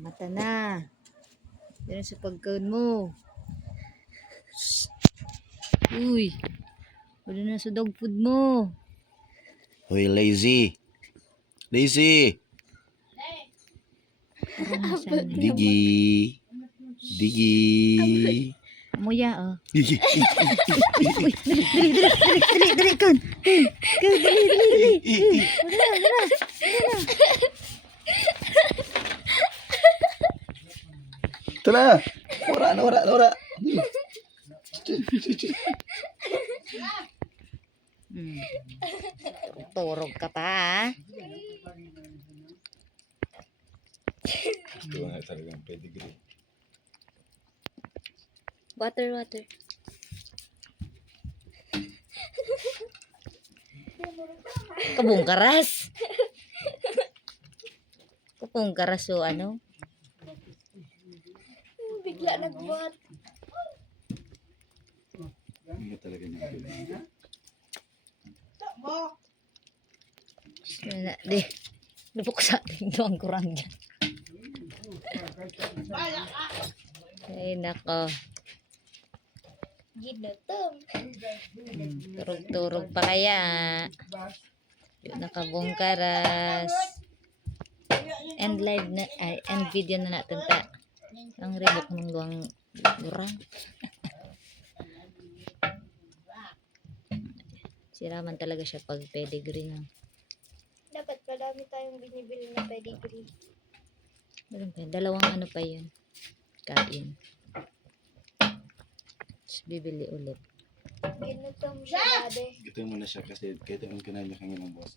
Mata na. Yan sa pagkain mo. Uy. Wala na sa dog food mo. Hoy, lazy. Lazy. Digi. Digi. Amuya, oh. Digi. Uy, dali, kun. Kun, dali. Ito na. Wala. Turog ka pa, ha? Ito na talagang pedigree. Water. Kabungkaras. Kabungkaras o ano? Bigla nagbuhat. Hindi talaga niya. Di. Lubok sa ating doang kurang dyan. Ay, nako. Ginatam. Turog-turog pa kaya. Yung nakabungkaras. End live na, end video na natin ta. Ang ribok ng luang kurang. Siraman talaga siya pag pedigree na. Dapat madami tayong binibili na pedigree. Meron pa yun. Dalawang ano pa yun. Kain. Tapos bibili ulit. Ginatam siya, dade. Ito muna siya kasi kahit ang kanal niya kanya ng boss.